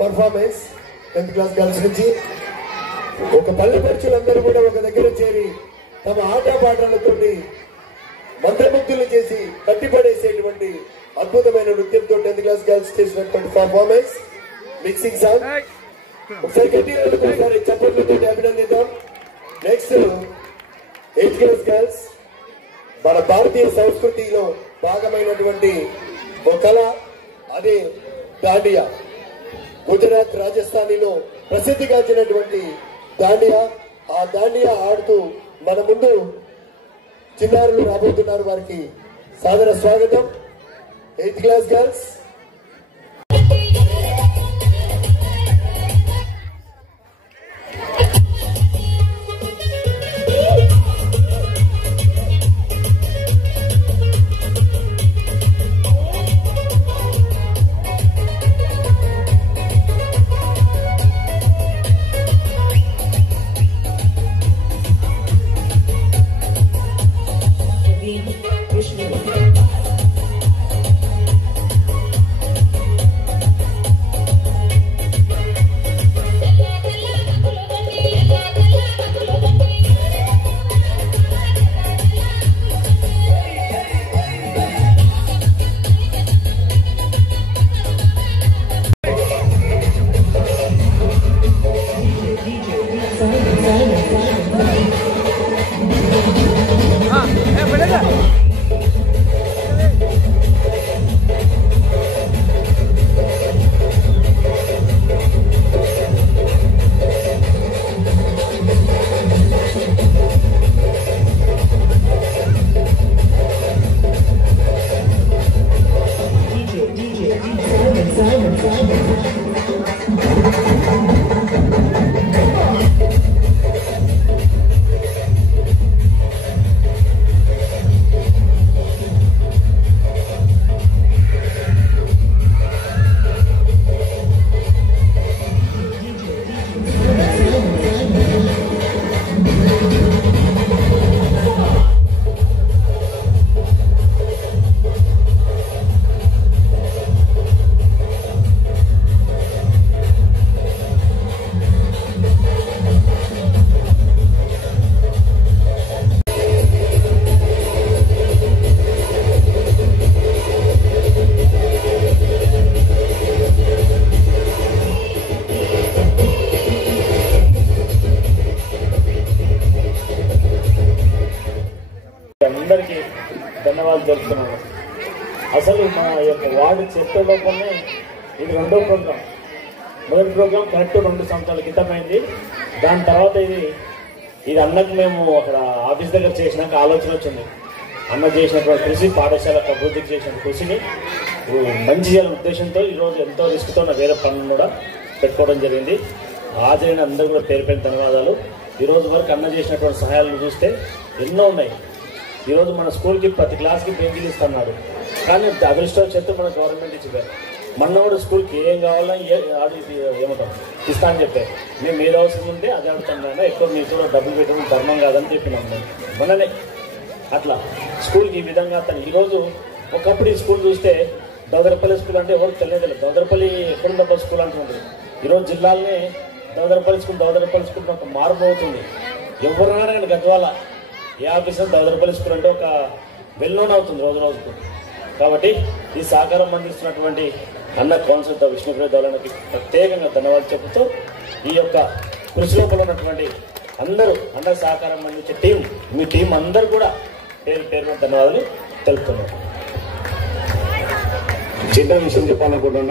Performance 10th class girls నుంచి ఒక పల్లె పరుచులందరూ కూడా ఒక దగ్గర చేరి తమ ఆటపాటలతోటి మంత్రముగ్ధులు చేసి కట్టిపడేసేటువంటి అద్భుతమైన నృత్యంతో 10th క్లాస్ గర్ల్స్ చేసినటువంటి పర్ఫార్మెన్స్ మిక్సింగ్ సాంగ్ ఒకసారి గట్టిగా ఒకసారి చప్పట్లతో అభినందిద్దాం. నెక్స్ట్ 8th క్లాస్ గర్ల్స్ మన భారతీయ సంస్కృతిలో భాగమైనటువంటి ఒక కళ, అదే దాండియా. గుజరాత్ రాజస్థానీలో ప్రసిద్ధిగాంచినటువంటి దాండియా. ఆ దాండియా ఆడుతూ మన ముందు చిన్నారులు రాబోతున్నారు. వారికి సాదర స్వాగతం. 8th క్లాస్ గర్ల్స్ అందరికీ ధన్యవాదాలు తెలుపుతున్నాను. అసలు మా యొక్క వార్డు చరిత్ర లోపలనే ఇది రెండో ప్రోగ్రాం. మొదటి ప్రోగ్రాం కరెక్ట్ 2 సంవత్సరాల క్రితమైంది. దాని తర్వాత ఇది అన్నకు మేము అక్కడ ఆఫీస్ దగ్గర చేసినాక ఆలోచన వచ్చింది. అన్న చేసినటువంటి కృషి, పాఠశాలకు అభివృద్ధికి చేసిన కృషిని మంచి చేయాలనే ఉద్దేశంతో ఈరోజు ఎంతో రిస్క్తో వేరే పనులు కూడా పెట్టుకోవడం జరిగింది. హాజరైన అందరూ కూడా పేరు పేరు ధన్యవాదాలు. ఈరోజు వరకు అన్న చేసినటువంటి సహాయాలను చూస్తే ఎన్నో ఉన్నాయి. ఈరోజు మన స్కూల్కి ప్రతి క్లాస్కి బెంచీలు ఇస్తున్నాడు. కానీ అదృష్టవశాత్తు మన గవర్నమెంట్ ఇచ్చిపోయారు. మొన్నవాడు స్కూల్కి ఏం కావాలో ఏమంటాం ఇస్తా అని చెప్పారు. మేము ఏది అవసరం ఉంటే అది అడుగుతాం కానీ ఎక్కువ మీరు కూడా డబ్బులు పెట్టడం ధర్మం కాదని చెప్పినాం. మొన్ననే అట్లా స్కూల్కి ఈ విధంగా అతను ఈరోజు ఒకప్పుడు ఈ స్కూల్ చూస్తే దౌదరపల్లి స్కూల్ అంటే ఎవరికి తెలియదు. దౌదరపల్లి ఎక్కడుందబ్బా స్కూల్ అంటున్నారు. ఈరోజు జిల్లాలోనే దౌదరపల్లి స్కూల్ ఒక మార్పు అవుతుంది. ఎవరైనా కానీ గద్వాల ఏ ఆఫీసర్ దౌదరపల్లి స్కూల్ అంటే ఒక వెల్నోన్ అవుతుంది రోజు రోజుకు. కాబట్టి ఈ సహకారం అందిస్తున్నటువంటి అన్న కౌన్సిల్ విష్ణుప్రియ దౌలకి ప్రత్యేకంగా ధన్యవాదాలు చెబుతూ ఈ యొక్క కృషి లోపల ఉన్నటువంటి అందరూ అన్న సహకారం అందించే టీం, మీ టీం అందరూ కూడా పేరు పేరున ధన్యవాదాలు తెలుపుతున్నారు. చిన్న విషయం చెప్పాలనుకుంటున్నాను.